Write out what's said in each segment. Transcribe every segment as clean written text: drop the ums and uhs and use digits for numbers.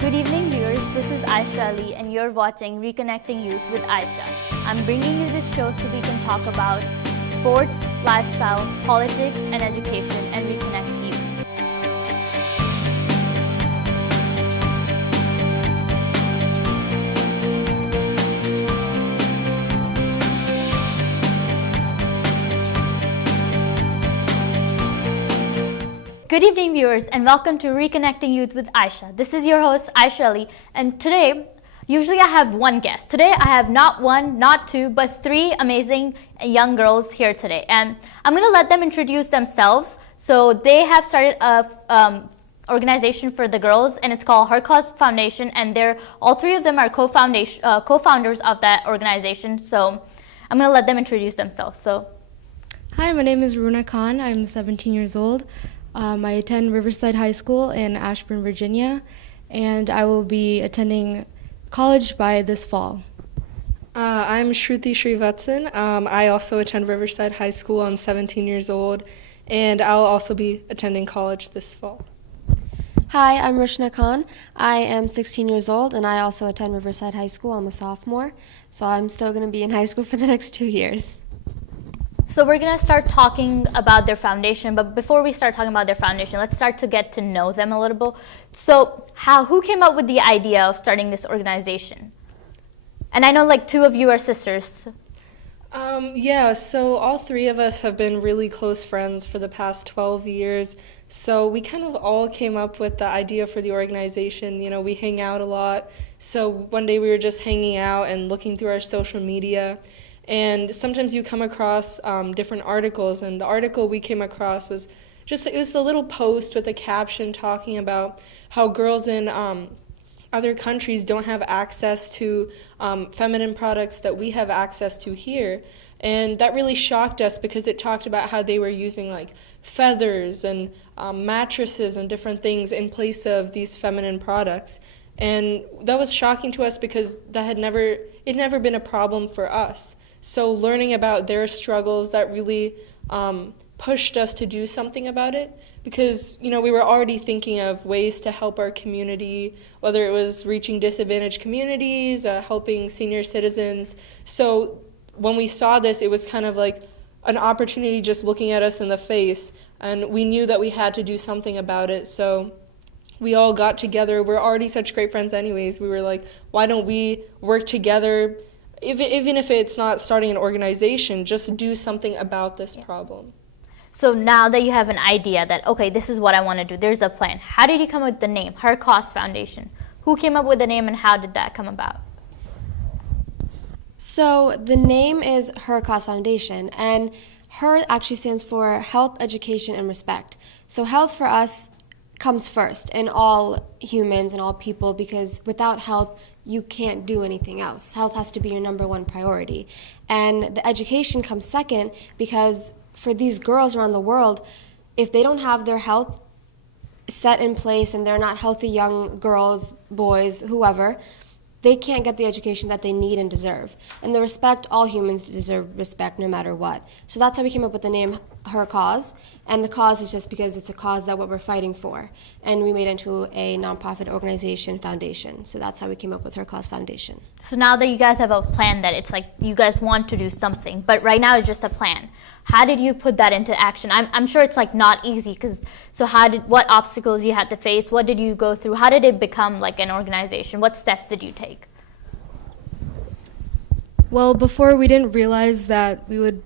Good evening, viewers. This is Aisha Ali, and you're watching Reconnecting Youth with Aisha. I'm bringing you this show so we can talk about sports, lifestyle, politics, and education, and reconnect youth. Good evening, viewers, and welcome to Reconnecting Youth with Aisha. This is your host, Aisha Ali, and today, usually I have one guest. Today, I have not one, not two, but three amazing young girls here today, and I'm going to let them introduce themselves. So they have started a organization for the girls, and it's called Her Cause Foundation, and all three of them are co-founders of that organization. So I'm going to let them introduce themselves. Hi, my name is Runa Khan. I'm 17 years old. I attend Riverside High School in Ashburn, Virginia, and I will be attending college by this fall. I'm Shruti Srivatsan. I also attend Riverside High School. I'm 17 years old, and I'll also be attending college this fall. Hi, I'm Roshna Khan. I am 16 years old, and I also attend Riverside High School. I'm a sophomore, so I'm still going to be in high school for the next 2 years. So we're going to start talking about their foundation, but before we start talking about their foundation, let's start to get to know them a little bit. So who came up with the idea of starting this organization? And I know two of you are sisters. So all three of us have been really close friends for the past 12 years. So we kind of all came up with the idea for the organization. You know, we hang out a lot. So one day we were just hanging out and looking through our social media. And sometimes you come across different articles, and the article we came across was it was a little post with a caption talking about how girls in other countries don't have access to feminine products that we have access to here. And that really shocked us because it talked about how they were using feathers and mattresses and different things in place of these feminine products. And that was shocking to us because it never been a problem for us. So learning about their struggles, that really pushed us to do something about it because, we were already thinking of ways to help our community, whether it was reaching disadvantaged communities, helping senior citizens. So when we saw this, it was kind of like an opportunity just looking at us in the face, and we knew that we had to do something about it. So we all got together. We're already such great friends anyways. We were like, why don't we work together? Even if it's not starting an organization, just do something about this problem. So now that you have an idea that, okay, this is what I want to do, there's a plan. How did you come up with the name, Her Cause Foundation? Who came up with the name and how did that come about? So the name is Her Cause Foundation, and Her actually stands for Health, Education, and Respect. So health for us comes first in all humans and all people, because without health, you can't do anything else. Health has to be your number one priority. And the education comes second because for these girls around the world, if they don't have their health set in place and they're not healthy young girls, boys, whoever, they can't get the education that they need and deserve. And the respect, all humans deserve respect no matter what. So that's how we came up with the name Her Cause. And the cause is just because it's a cause that what we're fighting for. And we made it into a nonprofit organization foundation. So that's how we came up with Her Cause Foundation. So now that you guys have a plan that it's you guys want to do something, but right now it's just a plan. How did you put that into action? I'm sure it's not easy what obstacles you had to face? What did you go through? How did it become an organization? What steps did you take? Well, before we didn't realize that we would,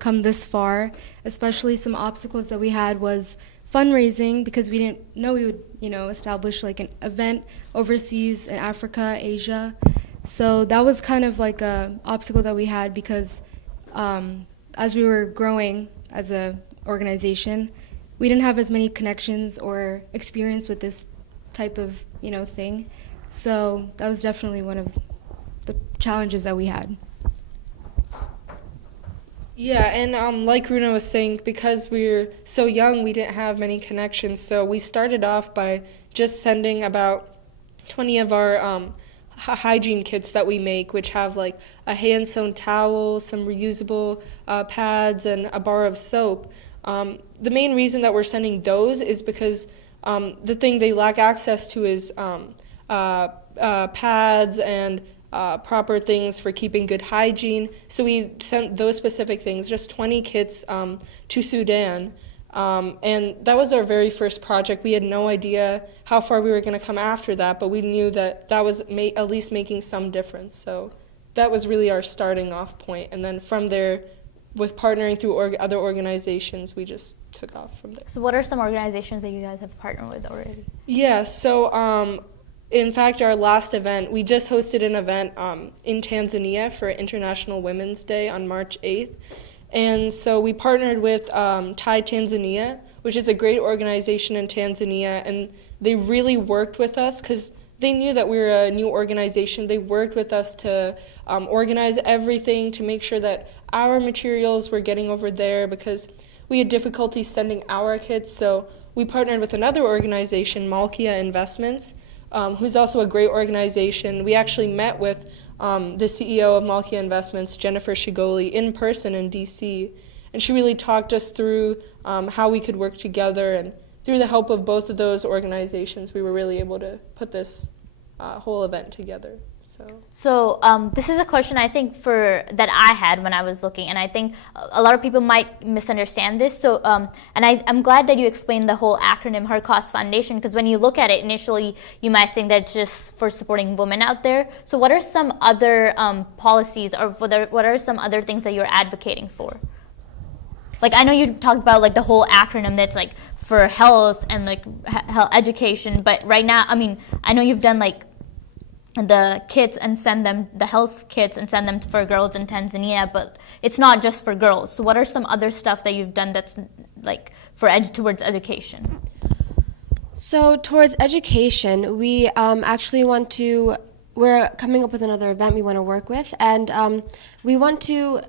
come this far. Especially some obstacles that we had was fundraising, because we didn't know we would, establish an event overseas in Africa, Asia. So that was kind of a obstacle that we had because as we were growing as a organization, we didn't have as many connections or experience with this type of, thing. So that was definitely one of the challenges that we had. Yeah, and like Runa was saying, because we were so young, we didn't have many connections. So we started off by just sending about 20 of our hygiene kits that we make, which have a hand-sewn towel, some reusable pads, and a bar of soap. The main reason that we're sending those is because the thing they lack access to is pads and proper things for keeping good hygiene. So we sent those specific things, just 20 kits to Sudan. And that was our very first project. We had no idea how far we were going to come after that, but we knew that that was at least making some difference. So that was really our starting off point. And then from there, with partnering through other organizations, we just took off from there. So what are some organizations that you guys have partnered with already? Yeah, so in fact, our last event, we just hosted an event in Tanzania for International Women's Day on March 8th. And so we partnered with Thai Tanzania, which is a great organization in Tanzania, and they really worked with us because they knew that we were a new organization. They worked with us to organize everything, to make sure that our materials were getting over there because we had difficulty sending our kits. So we partnered with another organization, Malkia Investments, who's also a great organization. We actually met with the CEO of Malkia Investments, Jennifer Shigoli, in person in DC, and she really talked us through how we could work together, and through the help of both of those organizations, we were really able to put this whole event together. So this is a question I think that I had when I was looking, and I think a lot of people might misunderstand this. So and I'm glad that you explained the whole acronym HERCOS Foundation, because when you look at it initially, you might think that it's just for supporting women out there. So what are some other policies, or what are some other things that you're advocating for? Like, I know you talked about like the whole acronym that's like for health and like health education, but right now, I mean, I know you've done like the kits and the health kits and send them for girls in Tanzania, but it's not just for girls. So what are some other stuff that you've done that's like for towards education? So towards education, we actually we're coming up with another event we want to work with, and we want to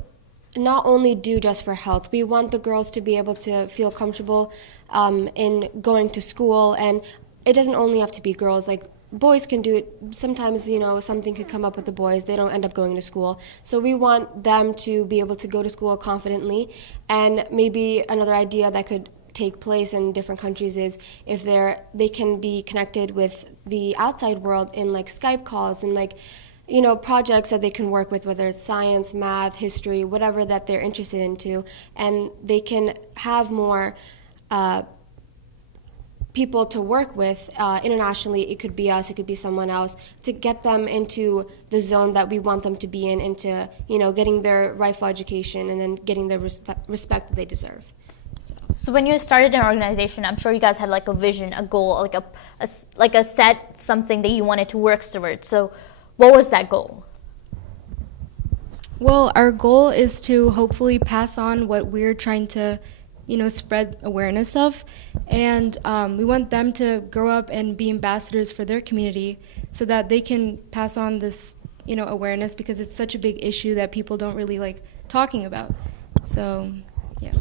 not only do just for health. We want the girls to be able to feel comfortable in going to school, and it doesn't only have to be girls. Like, boys can do it. Sometimes, something could come up with the boys. They don't end up going to school. So we want them to be able to go to school confidently. And maybe another idea that could take place in different countries is if they can be connected with the outside world in like Skype calls and like, projects that they can work with, whether it's science, math, history, whatever that they're interested into. And they can have more people to work with internationally. It could be us, it could be someone else, to get them into the zone that we want them to be in, into getting their rightful education and then getting the respect that they deserve. So when you started an organization, I'm sure you guys had like a vision, a goal, like a set something that you wanted to work towards. So what was that goal? Well, our goal is to hopefully pass on what we're trying to spread awareness of, and we want them to grow up and be ambassadors for their community so that they can pass on this, awareness, because it's such a big issue that people don't really like talking about. So, yeah.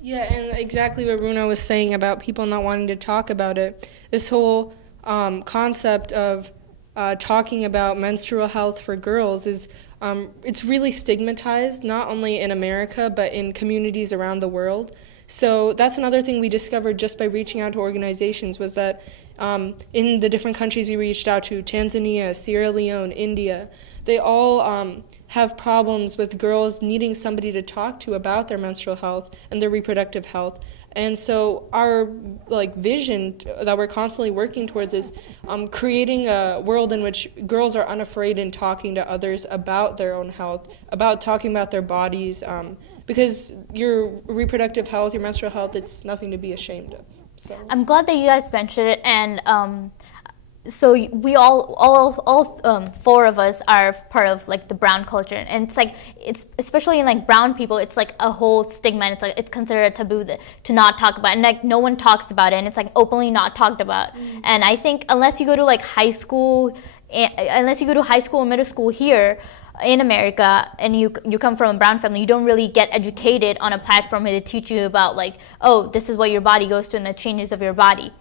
Yeah, and exactly what Runa was saying about people not wanting to talk about it. This whole concept of talking about menstrual health for girls is it's really stigmatized, not only in America, but in communities around the world. So that's another thing we discovered just by reaching out to organizations, was that in the different countries we reached out to, Tanzania, Sierra Leone, India, they all have problems with girls needing somebody to talk to about their menstrual health and their reproductive health. And so our vision that we're constantly working towards is creating a world in which girls are unafraid in talking to others about their own health, about talking about their bodies, because your reproductive health, your menstrual health, it's nothing to be ashamed of. So I'm glad that you guys mentioned it, and so we all four of us are part of like the brown culture, and it's especially in like brown people, it's like a whole stigma, and it's considered a taboo to not talk about, and like no one talks about it, and it's like openly not talked about. And I think unless you go to high school or middle school here in America, and you come from a brown family, you don't really get educated on a platform to teach you about like, oh, this is what your body goes through and the changes of your body.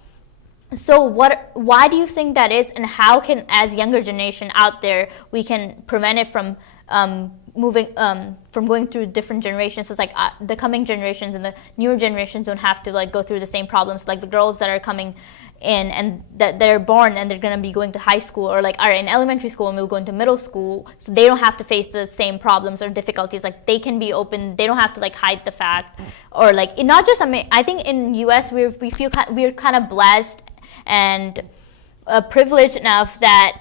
So why do you think that is, and how can, as younger generation out there, we can prevent it from from going through different generations? So it's like the coming generations and the newer generations don't have to like go through the same problems, like the girls that are coming in, and that they're born and they're going to be going to high school, or like are in elementary school and will go into middle school, so they don't have to face the same problems or difficulties. Like they can be open, they don't have to like hide the fact, or like not just I think in US we're kind of blessed and privileged enough that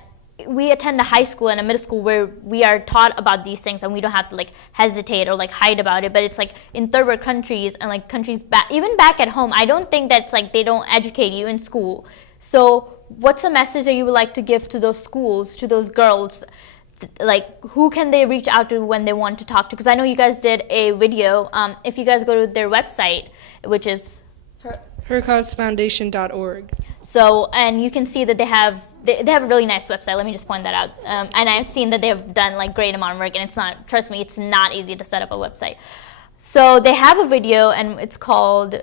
we attend a high school and a middle school where we are taught about these things and we don't have to like hesitate or like hide about it. But it's like in third world countries and like countries even back at home, I don't think that's like they don't educate you in school. So what's the message that you would like to give to those schools, to those girls? Like who can they reach out to when they want to talk to? Because I know you guys did a video. If you guys go to their website, which is hercausefoundation.org. So, and you can see that they have a really nice website. Let me just point that out. And I've seen that they have done like great amount of work, and it's not, trust me, it's not easy to set up a website. So they have a video, and it's called.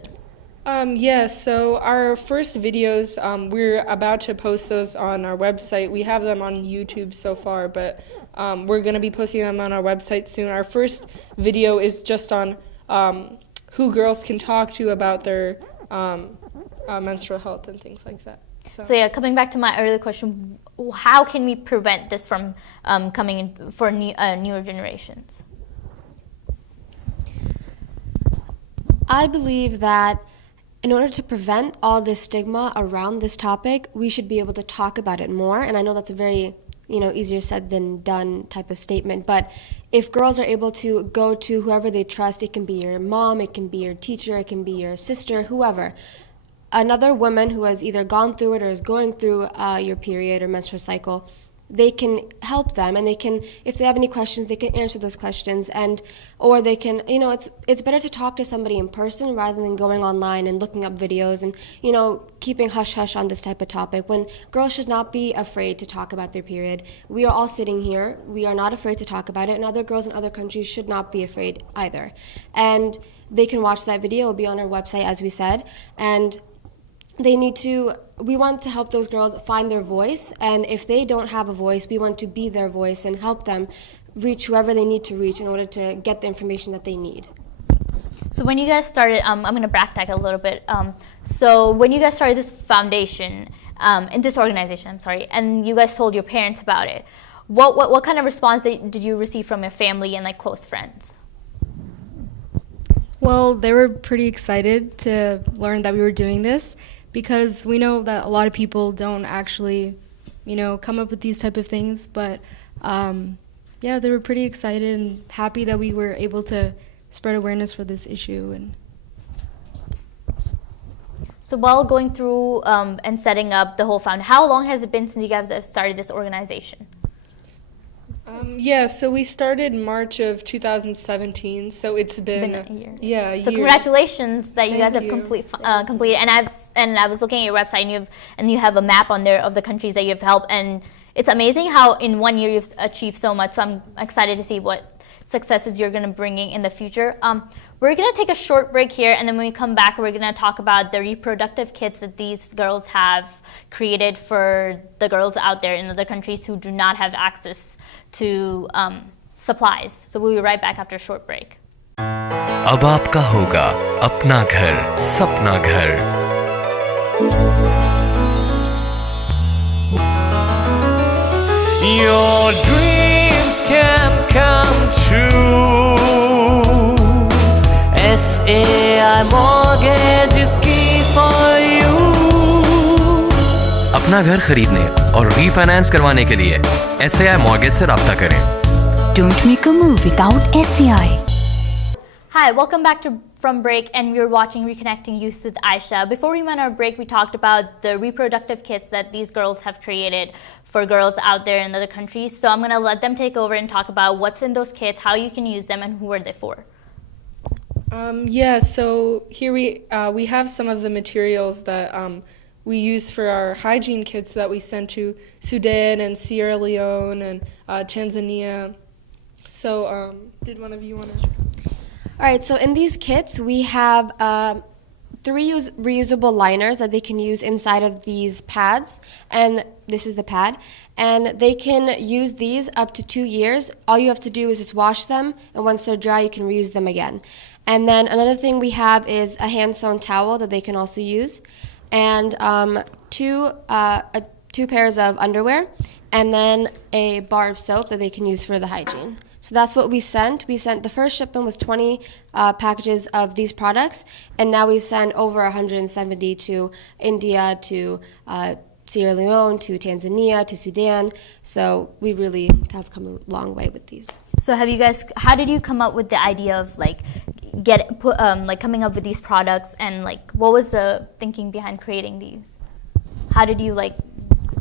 So our first videos, we're about to post those on our website. We have them on YouTube so far, but we're going to be posting them on our website soon. Our first video is just on who girls can talk to about their menstrual health and things like that. So yeah, coming back to my earlier question, how can we prevent this from coming in for newer generations? I believe that in order to prevent all this stigma around this topic, we should be able to talk about it more. And I know that's a very, easier said than done type of statement. But if girls are able to go to whoever they trust, it can be your mom, it can be your teacher, it can be your sister, whoever, another woman who has either gone through it or is going through your period or menstrual cycle, they can help them, and they can, if they have any questions, they can answer those questions, or they can, it's better to talk to somebody in person rather than going online and looking up videos and, keeping hush-hush on this type of topic, when girls should not be afraid to talk about their period. We are all sitting here, we are not afraid to talk about it, and other girls in other countries should not be afraid either. And they can watch that video, it'll be on our website, as we said, and we want to help those girls find their voice, and if they don't have a voice, we want to be their voice and help them reach whoever they need to reach in order to get the information that they need. So when you guys started, I'm going to backtrack a little bit. So when you guys started this foundation, in this organization, I'm sorry, and you guys told your parents about it, what kind of response did you receive from your family and like close friends? Well, they were pretty excited to learn that we were doing this, because we know that a lot of people don't actually, come up with these type of things. But yeah, they were pretty excited and happy that we were able to spread awareness for this issue. And so while going through and setting up the whole foundation, how long has it been since you guys have started this organization? So we started March of 2017, so it's been a year. Yeah, a so year. Congratulations that you Thank guys have you. completed. And I was looking at your website, and you have a map on there of the countries that you've helped, and it's amazing how in 1 year you've achieved so much. So I'm excited to see what successes you're going to bring in the future. We're going to take a short break here, and then when we come back, we're going to talk about the reproductive kits that these girls have created for the girls out there in other countries who do not have access to supplies. So we'll be right back after a short break. अब आपका होगा अपना घर, सपना घर। Your dreams can come true. SAI mortgage is key for you. अपना घर खरीदने और रीफाइनेंस करवाने के लिए SAI mortgage से राब्ता करें। Don't make a move without SAI. Hi, welcome back from break, and we're watching Reconnecting Youth with AYESHA. Before we went on our break, we talked about the reproductive kits that these girls have created for girls out there in other countries. So I'm going to let them take over and talk about what's in those kits, how you can use them, and who are they for. So here we have some of the materials that we use for our hygiene kits that we sent to Sudan and Sierra Leone and Tanzania. So did one of you want to? All right, so in these kits, we have 3 reusable liners that they can use inside of these pads, and this is the pad, and they can use these up to 2 years. All you have to do is just wash them, and once they're dry, you can reuse them again. And then another thing we have is a hand-sewn towel that they can also use, and two pairs of underwear and then a bar of soap that they can use for the hygiene. So that's what we sent. We sent the first shipment was 20 packages of these products, and now we've sent over 170 to India, to Sierra Leone, to Tanzania, to Sudan. So we really have come a long way with these. So how did you come up with the idea of coming up with these products, and like what was the thinking behind creating these? How did you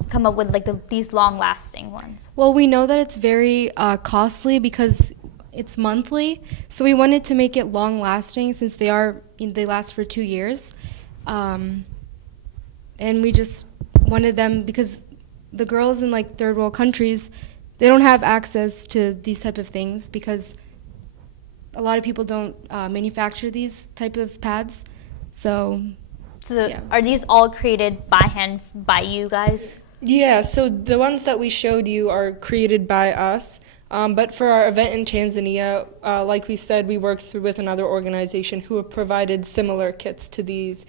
come up with these long-lasting ones? Well, we know that it's very costly because it's monthly, so we wanted to make it long-lasting since they last for 2 years, and we just wanted them because the girls in third world countries, they don't have access to these type of things because a lot of people don't manufacture these type of pads. So yeah. Are these all created by hand by you guys? Yeah, so the ones that we showed you are created by us. But for our event in Tanzania, like we said, we worked with another organization who have provided similar kits to these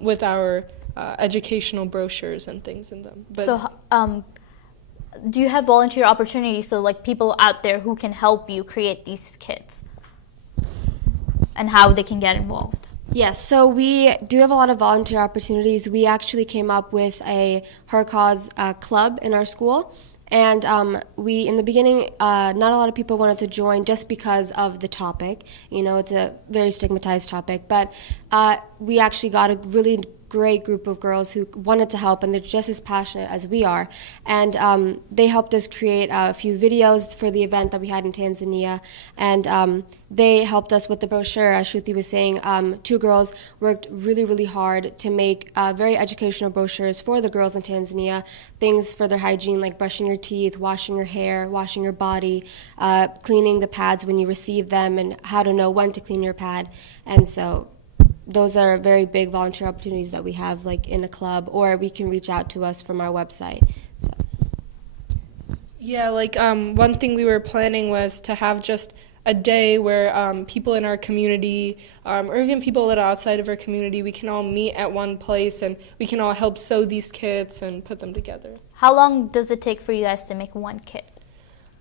with our educational brochures and things in them. But So do you have volunteer opportunities, so people out there who can help you create these kits and how they can get involved? Yes, so we do have a lot of volunteer opportunities. We actually came up with a Her Cause club in our school. And in the beginning, not a lot of people wanted to join just because of the topic. It's a very stigmatized topic. But we actually got a really great group of girls who wanted to help, and they're just as passionate as we are. And they helped us create a few videos for the event that we had in Tanzania. And they helped us with the brochure, as Shruti was saying. 2 girls worked really, really hard to make very educational brochures for the girls in Tanzania, things for their hygiene like brushing your teeth, washing your hair, washing your body, cleaning the pads when you receive them, and how to know when to clean your pad. And so those are very big volunteer opportunities that we have in a club, or we can reach out to us from our website. So. yeah, one thing we were planning was to have just a day where people in our community, or even people that are outside of our community, we can all meet at one place and we can all help sew these kits and put them together. How long does it take for you guys to make one kit?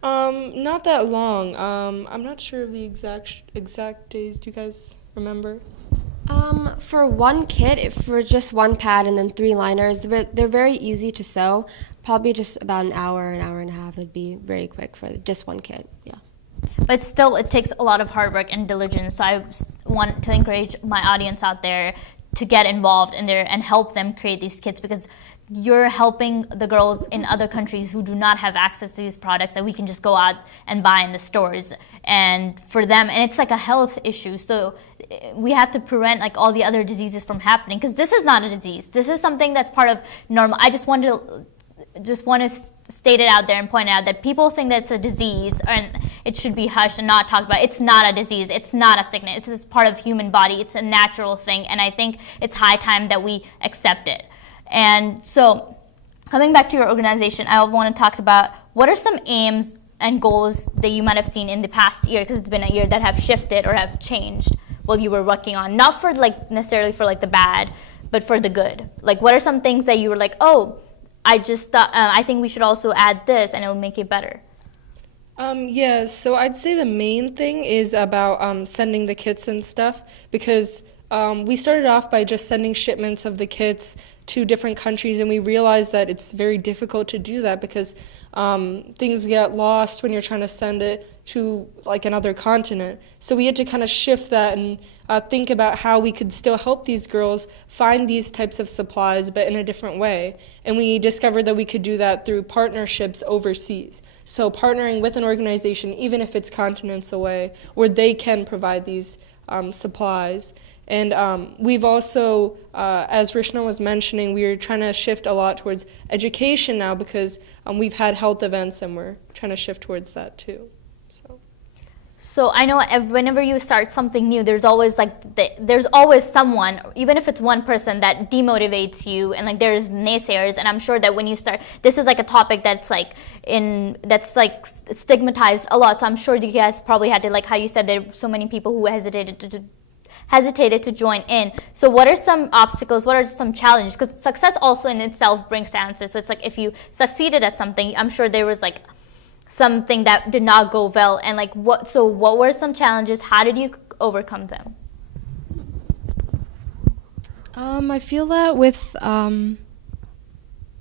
Not that long. I'm not sure of the exact days. Do you guys remember? For one kit, for just one pad and then 3 liners, they're very easy to sew. Probably just about an hour and a half would be very quick for just one kit, yeah. But still, it takes a lot of hard work and diligence, so I want to encourage my audience out there to get involved in there and help them create these kits, because you're helping the girls in other countries who do not have access to these products that we can just go out and buy in the stores. And for them, and it's a health issue, so we have to prevent all the other diseases from happening, because this is not a disease. This is something that's part of normal. I just want to state it out there and point out that people think that it's a disease and it should be hushed and not talked about. It's not a disease. It's not a sickness. It's part of human body. It's a natural thing, and I think it's high time that we accept it. And so, coming back to your organization, I want to talk about what are some aims and goals that you might have seen in the past year, because it's been a year, that have shifted or have changed while you were working on, not for necessarily for the bad, but for the good. What are some things that you were oh, I just thought, I think we should also add this and it will make it better? Yeah, so I'd say the main thing is about sending the kits and stuff, because we started off by just sending shipments of the kits to different countries, and we realized that it's very difficult to do that because things get lost when you're trying to send it to another continent. So we had to kind of shift that and think about how we could still help these girls find these types of supplies, but in a different way. And we discovered that we could do that through partnerships overseas. So partnering with an organization, even if it's continents away, where they can provide these supplies. And we've also, as Rishna was mentioning, we are trying to shift a lot towards education now, because we've had health events and we're trying to shift towards that too. So I know whenever you start something new, there's always there's always someone, even if it's one person, that demotivates you, and there's naysayers. And I'm sure that when you start, this is a topic that's stigmatized a lot. So I'm sure you guys probably had to, how you said, there are so many people who hesitated to hesitated to join in. So what are some obstacles? What are some challenges? Because success also in itself brings challenges. So it's like if you succeeded at something, I'm sure there was like something that did not go well, and like what were some challenges? How did you overcome them? I feel that with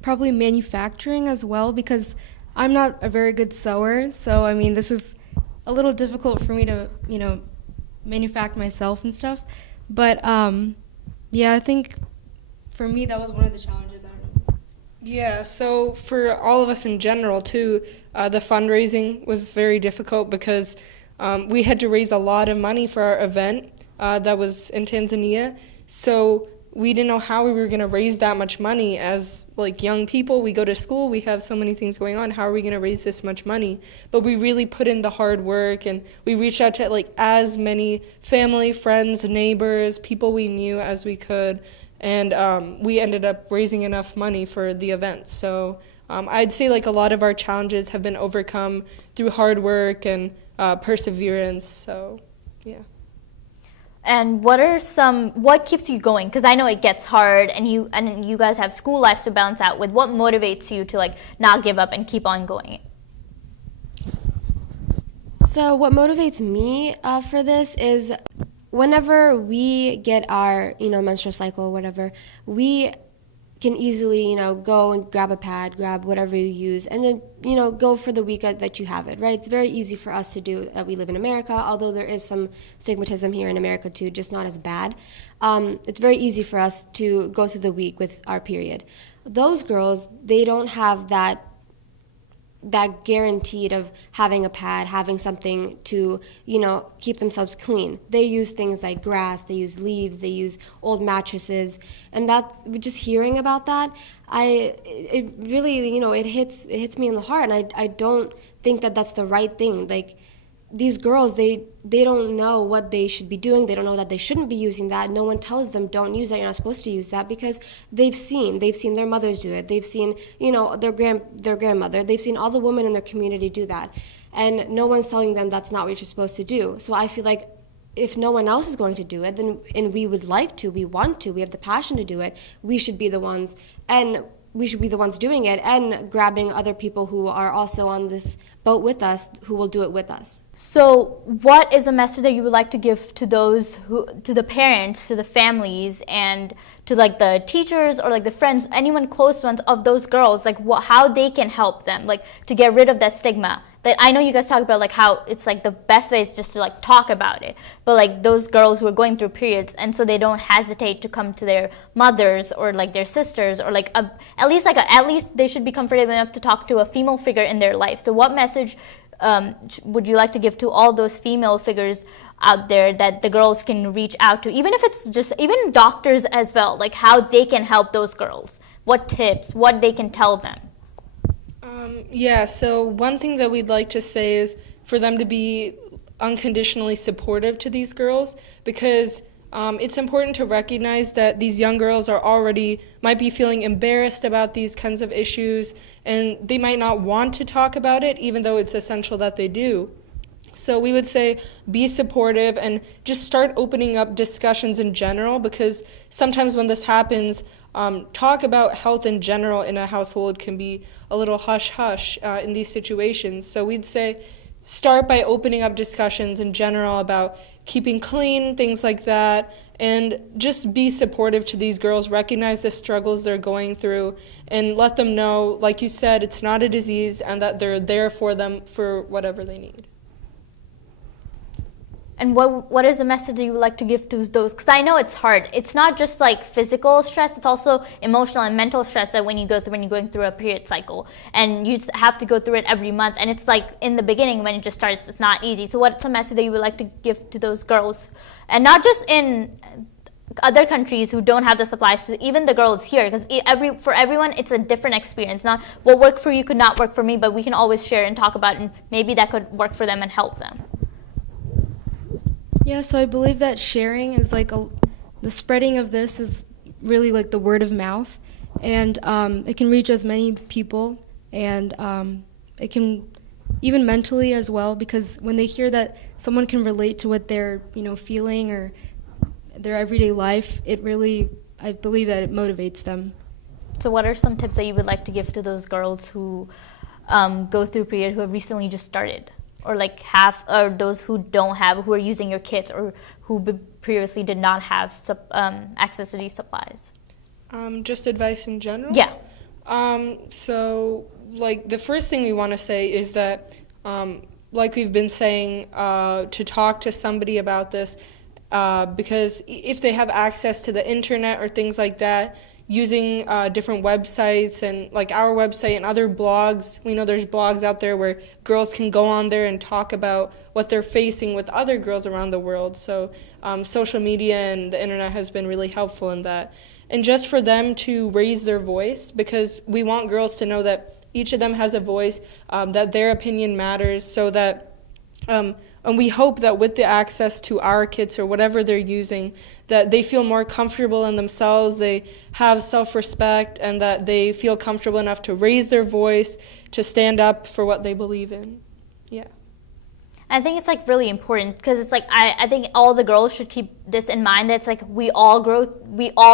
probably manufacturing as well, because I'm not a very good sewer, so I mean this is a little difficult for me to manufacture myself and stuff. But yeah, I think for me that was one of the challenges. I don't know. Yeah, so for all of us in general too, the fundraising was very difficult because we had to raise a lot of money for our event that was in Tanzania. So we didn't know how we were going to raise that much money as like young people. We go to school, we have so many things going on. How are we going to raise this much money? But we really put in the hard work, and we reached out to like as many family, friends, neighbors, people we knew as we could. And we ended up raising enough money for the event. So I'd say like a lot of our challenges have been overcome through hard work and perseverance. So yeah. And what keeps you going? Because I know it gets hard, and you guys have school lives to balance out with. What motivates you to like not give up and keep on going? So what motivates me for this is whenever we get our menstrual cycle or whatever, we can easily go and grab a pad, grab whatever you use, and then go for the week that you have it, right? It's very easy for us to do that. We live in America, although there is some stigmatism here in America too, just not as bad. It's very easy for us to go through the week with our period. Those girls, they don't have that guaranteed of having a pad, having something to, keep themselves clean. They use things like grass, they use leaves, they use old mattresses, and that, just hearing about that, it really, it hits me in the heart, and I don't think that that's the right thing. Like, these girls, they don't know what they should be doing. They don't know that they shouldn't be using that. No one tells them, don't use that, you're not supposed to use that, because they've seen their mothers do it. They've seen, their grandmother. They've seen all the women in their community do that. And no one's telling them that's not what you're supposed to do. So I feel like if no one else is going to do it, then, and we would like to, we want to, we have the passion to do it, we should be the ones, and we should be the ones doing it and grabbing other people who are also on this boat with us, who will do it with us. So what is a message that you would like to give to to the parents, to the families, and to like the teachers or like the friends, anyone close ones of those girls, like how they can help them, like to get rid of that stigma? That I know you guys talk about like how it's like the best way is just to like talk about it, but like those girls who are going through periods, and so they don't hesitate to come to their mothers or like their sisters, or like at least they should be comfortable enough to talk to a female figure in their life. So what message would you like to give to all those female figures out there that the girls can reach out to, even if it's just even doctors as well, like how they can help those girls, what tips, what they can tell them? So one thing that we'd like to say is for them to be unconditionally supportive to these girls, because it's important to recognize that these young girls might be feeling embarrassed about these kinds of issues, and they might not want to talk about it, even though it's essential that they do. So we would say be supportive and just start opening up discussions in general, because sometimes when this happens, talk about health in general in a household can be a little hush-hush in these situations. So we'd say start by opening up discussions in general about keeping clean, things like that, and just be supportive to these girls, recognize the struggles they're going through, and let them know, like you said, it's not a disease, and that they're there for them for whatever they need. And what is the message that you would like to give to those? Because I know it's hard. It's not just like physical stress, it's also emotional and mental stress that when you're going through a period cycle. And you have to go through it every month. And it's like in the beginning when it just starts, it's not easy. So what's a message that you would like to give to those girls? And not just in other countries who don't have the supplies, to even the girls here, because for everyone it's a different experience. Not what worked for you could not work for me, but we can always share and talk about it, and maybe that could work for them and help them. Yeah, so I believe that sharing is like the spreading of this is really like the word of mouth, and it can reach as many people, and it can even mentally as well, because when they hear that someone can relate to what they're feeling or their everyday life, it really, I believe that it motivates them. So what are some tips that you would like to give to those girls who go through period, who have recently just started, or like or those who don't have, who are using your kits, or who previously did not have access to these supplies? Just advice in general? Yeah. So, like, the first thing we want to say is that, like we've been saying, to talk to somebody about this, because if they have access to the internet or things like that, using different websites and like our website and other blogs, we know there's blogs out there where girls can go on there and talk about what they're facing with other girls around the world. So social media and the internet has been really helpful in that. And just for them to raise their voice, because we want girls to know that each of them has a voice, that their opinion matters, so that, and we hope that with the access to our kits or whatever they're using, that they feel more comfortable in themselves, they have self-respect, and that they feel comfortable enough to raise their voice, to stand up for what they believe in. Yeah. I think it's like really important, because it's like I think all the girls should keep this in mind, that it's like we all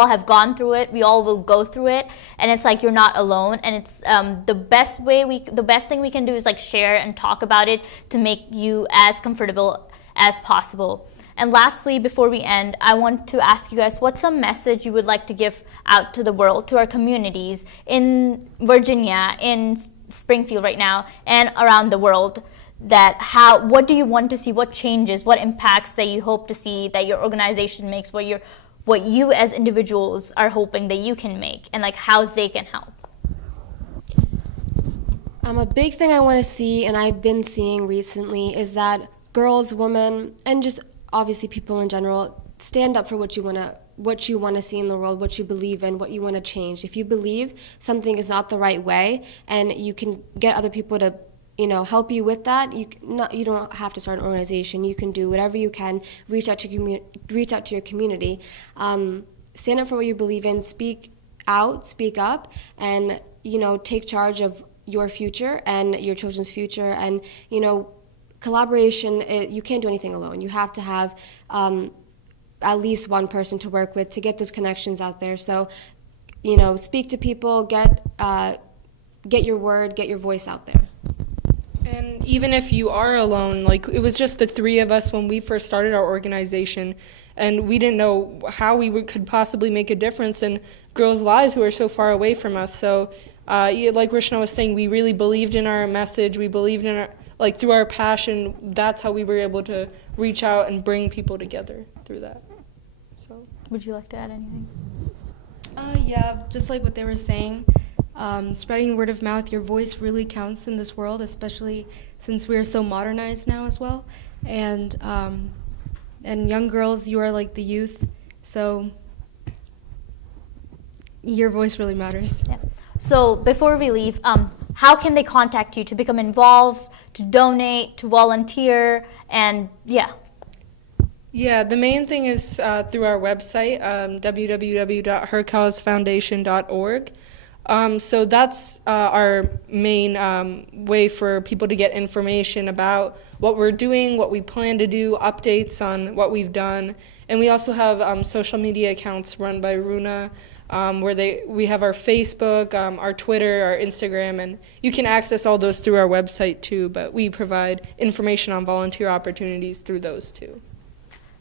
have gone through it, we all will go through it, and it's like you're not alone. And it's the best thing we can do is like share and talk about it to make you as comfortable as possible. And lastly, before we end, I want to ask you guys, what's a message you would like to give out to the world, to our communities in Virginia, in Springfield right now, and around the world? What do you want to see, what changes, what impacts that you hope to see that your organization makes, what you as individuals are hoping that you can make, and like how they can help? A big thing I want to see, and I've been seeing recently, is that girls, women, and just obviously people in general, stand up for what you want to see in the world, what you believe in, what you want to change. If you believe something is not the right way, and you can get other people to help you with that, you don't have to start an organization. You can do whatever you can. Reach out to your community. Stand up for what you believe in. Speak out. Speak up, and take charge of your future and your children's future. And collaboration. You can't do anything alone. You have to have at least one person to work with to get those connections out there. So, speak to people. Get your word. Get your voice out there. And even if you are alone, like it was just the three of us when we first started our organization, and we didn't know how we could possibly make a difference in girls' lives who are so far away from us. So like Rishna was saying, we really believed in our message, we believed in through our passion, that's how we were able to reach out and bring people together through that. So, would you like to add anything? Yeah, just like what they were saying. Spreading word of mouth, your voice really counts in this world, especially since we're so modernized now as well. And young girls, you are like the youth, so your voice really matters. Yeah. So before we leave, how can they contact you to become involved, to donate, to volunteer, and yeah? Yeah, the main thing is through our website, www.hercausefoundation.org. So that's our main way for people to get information about what we're doing, what we plan to do, updates on what we've done. And we also have social media accounts run by Runa, where we have our Facebook, our Twitter, our Instagram, and you can access all those through our website too, but we provide information on volunteer opportunities through those too.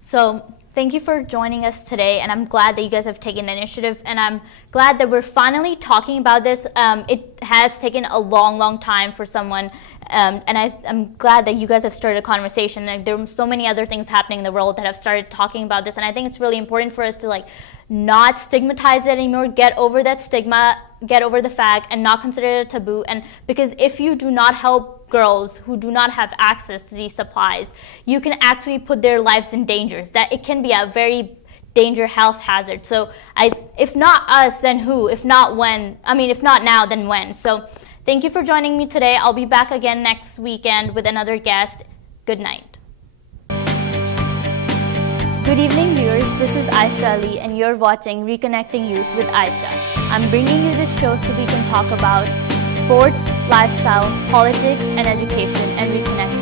So thank you for joining us today, and I'm glad that you guys have taken the initiative, and I'm glad that we're finally talking about this. It has taken a long time for someone, and I'm glad that you guys have started a conversation. Like, there are so many other things happening in the world that have started talking about this, and I think it's really important for us to not stigmatize it anymore, get over that stigma, get over the fact, and not consider it a taboo. And because if you do not help girls who do not have access to these supplies, you can actually put their lives in danger. That it can be a very dangerous health hazard. So if not us, then who? If not when? I mean, if not now, then when? So thank you for joining me today. I'll be back again next weekend with another guest. Good night. Good evening, viewers. This is Aisha Ali, and you're watching Reconnecting Youth with Aisha. I'm bringing you this show so we can talk about sports, lifestyle, politics, and education, and reconnect